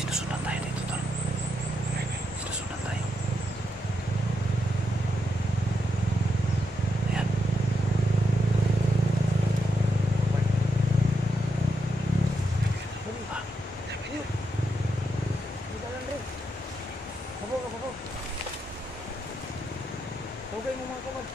Sinusundan tayo dito, tol. Sinusundan tayo. Ayan. Ah. Okay mo mga kamad.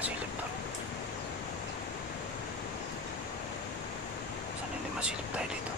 Silip, tol. Sana hindi masilip tayo dito.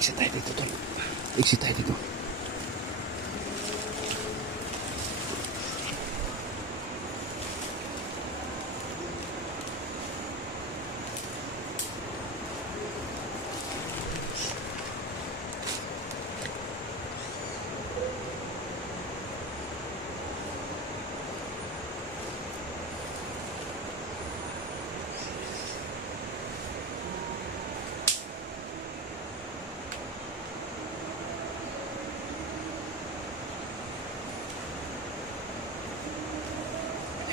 Exit tayo dito, tol. Exit tayo dito.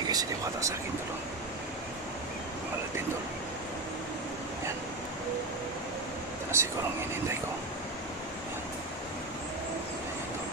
Guys, hindi ko kata sa akin dulu. Malatin dulu. Yan. Ito na siguro ang hinihintay ko. Yan. Yan dulu.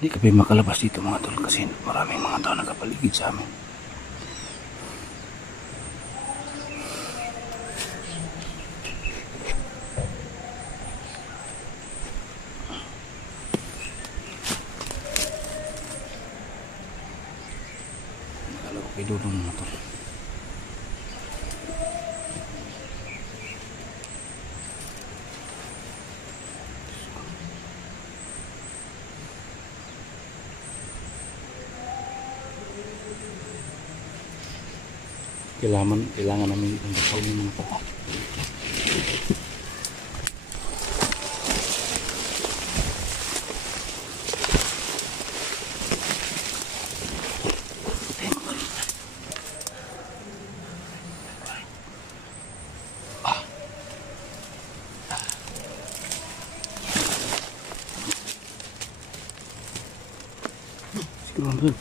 Hindi kami makalabas dito mga tol kasi maraming mga tao nakapaligid sa amin. Nakala ko kay Dudong mga tol. Kailangan namin itong basaw ng mga tao. Siguro doon.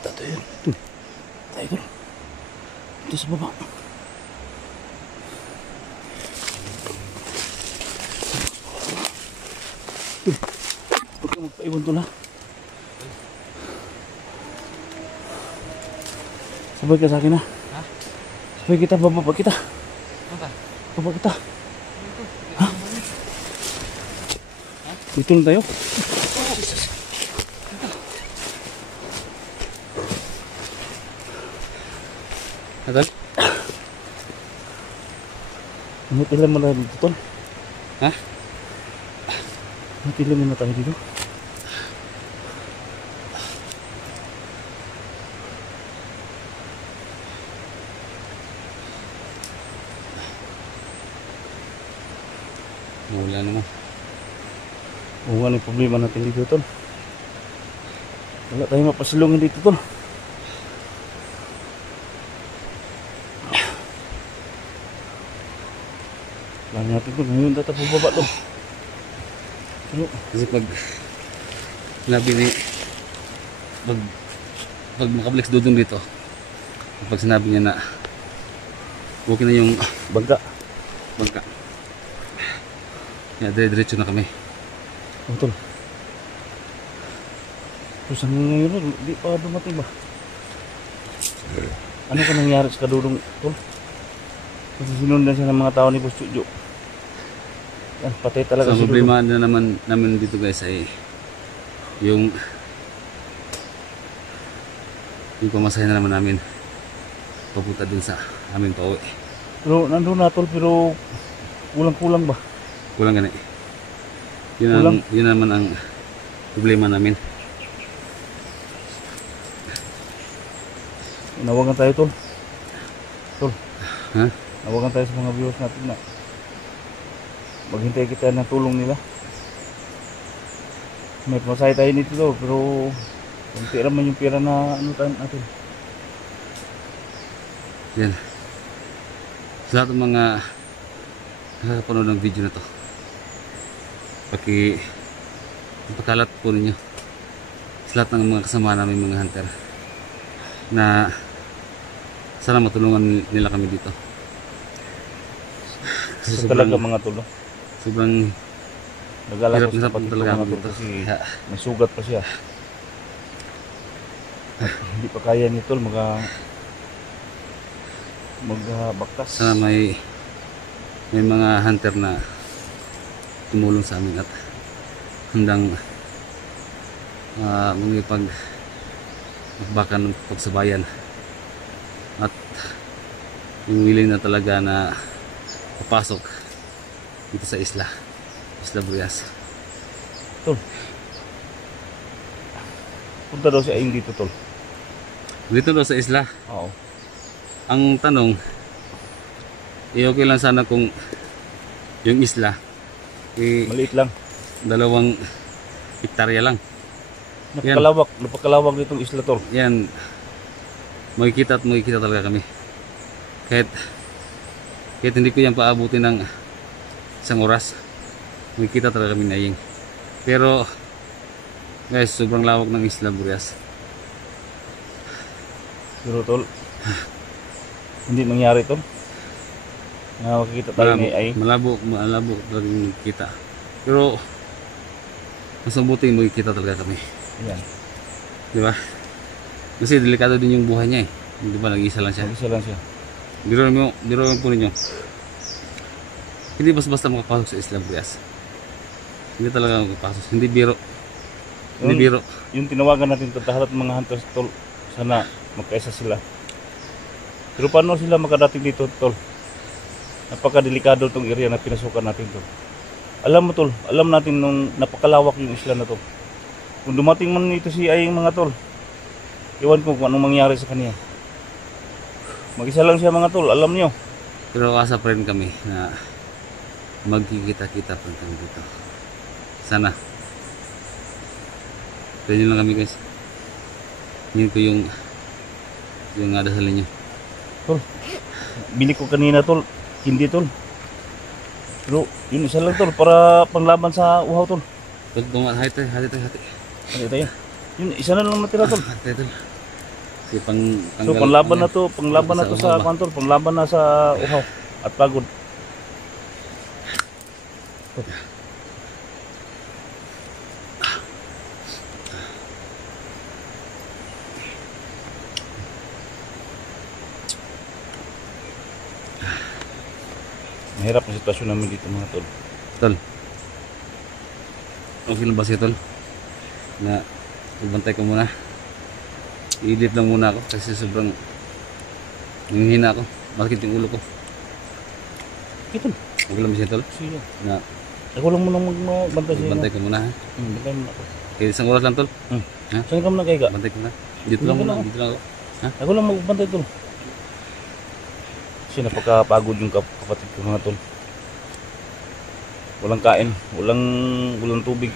Tato yun. Tayo doon. Ito sa baba. Huwag ka magpaiwan doon ha. Sabay ka sa akin ha. Ha? Sabay kita, bababa kita. Apa? Bababa kita. Ha? Dito lang tayo. Adal? Matilan mo na dito, tol. Ha? Matilan mo na tayo dito. Wala naman. Oo, ano yung problema natin dito, tol? Wala tayong mapasilungan dito, tol. Lagi natin ito, ngayon data po baba to. Kasi pag sinabi ni pag makabalik Dudong dito, pag sinabi niya na okay na yung Bangka. kaya dire-diretso na kami. Oo, tol. So, saan ngayon, di pa dumating ba? Ano ka nangyari sa kadulong, tol? Kasi sinundan siya ng mga tao ni Boss Chujo. Yan, patay talaga So si Dudong. problema na naman namin dito guys ay yung pamasahe na naman namin papunta dun sa aming pauwi. Pero nandun na, tol, pero kulang-kulang ba? Kulang gani. Kulang. Yun naman ang problema namin. Nawagan tayo, tol. Tol. Ha? Nawagan tayo sa mga viewers natin na maghintay kita ng tulong nila. May pamasahe tayo nito, tol, pero kung tira man yung pera na ano tayo natin. Yan. Sa lahat ng mga nakakapanood ng video na to, pagkalat po ninyo sa lahat ng mga kasama namin mga hunter na sana matulungan nila kami dito. Kasi talaga mga tol, sobrang nag-alala hirap ko na sa pag talaga mga ako tol dito. kasi may sugat pa siya. Hindi pa kaya ni tol magbaktas. Sana may mga hunter na tumulong sa amin at handang magbakan ng pagsabayan at yung willing na talaga na papasok dito sa Isla Burias. Tol, punta daw si Aing dito, tol. Dito daw sa isla. Oo. Ang tanong, okay lang sana kung yung isla Maliit lang. 2 hektarya lang. Napakalawak nitong isla, tol. Yan, makikita talaga kami. Kahit hindi ko yan paabutin ng 1 oras, makikita talaga kami na Aying. Pero guys, sobrang lawak ng Isla Burias. Pero tol, hindi mangyari, tol. Makikita tayo ni Aing. Malabo talaga yung makikita. Pero mas mabuti makikita talaga kami. Yan. Di ba? Kasi delikado din yung buhay niya eh. Di ba, nag-iisa lang siya. Mag-isa lang siya. Biruin po ninyo. Hindi basta makapasok sa Isla Burias. Hindi talaga makapasok. Hindi biro. Hindi biro. Yung tinawagan natin tol, lahat ng mga hunters, tol, sana magkaisa sila. Pero paano sila makadating dito, tol? Napakadelikado itong area na pinasukan natin, tol. Alam mo, tol, alam natin nung napakalawak yung isla na to. Kung dumating man ito si Aying, mga tol, iwan ko kung anong mangyari sa kanya. Mag-isa lang siya, mga tol, alam nyo. Pero asa pa rin kami na magkikita-kita pa kami dito. Sana. Kaya lang kami guys. Yun ko yung dasalin nyo. Tol, bili ko kanina, tol. Hindi, tol. Pero yun isa lang, tol, para panglaban sa uhaw, tol. Hati. Ano tayo? Yun, isa na lang natira, tol. Hati. So panglaban na to sa kantor, panglaban na sa uhaw at pagod. Mahirap ang sitwasyon namin dito, mga tol. Tol. Okay lang ba siya, tol? Na ibantay ko muna. I-edit lang muna ako kasi sobrang nanghihina ako. Masakit yung ulo ko. Okay, tol. Okay lang ba siya, tol? Sige. Na Ako lang muna magbantay siya. ibantay ko muna ha. Bantay muna ako. Okay, 1 oras lang, tol. Ha? Saan ka muna kaya ka? Bantay ko na. Dito lang muna. Dito lang ako. Ha? Ako lang magbantay, tol. Kasi napakapagod yung kapatid ko, mga tol. Walang kain, walang tubig.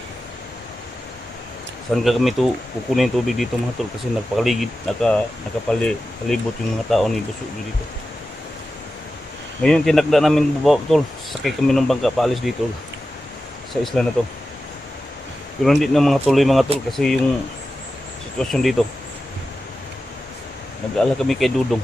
Saan ka kami kukunin yung tubig dito, mga tol? Kasi nakapalibot yung mga tao ni Busog dito. Ngayon tinakda namin baba, tol. Sakay kami ng bangka paalis dito sa isla na to. Pero hindi na mga tuloy, mga tol, kasi yung sitwasyon dito. Nag-aala kami kay Dudong.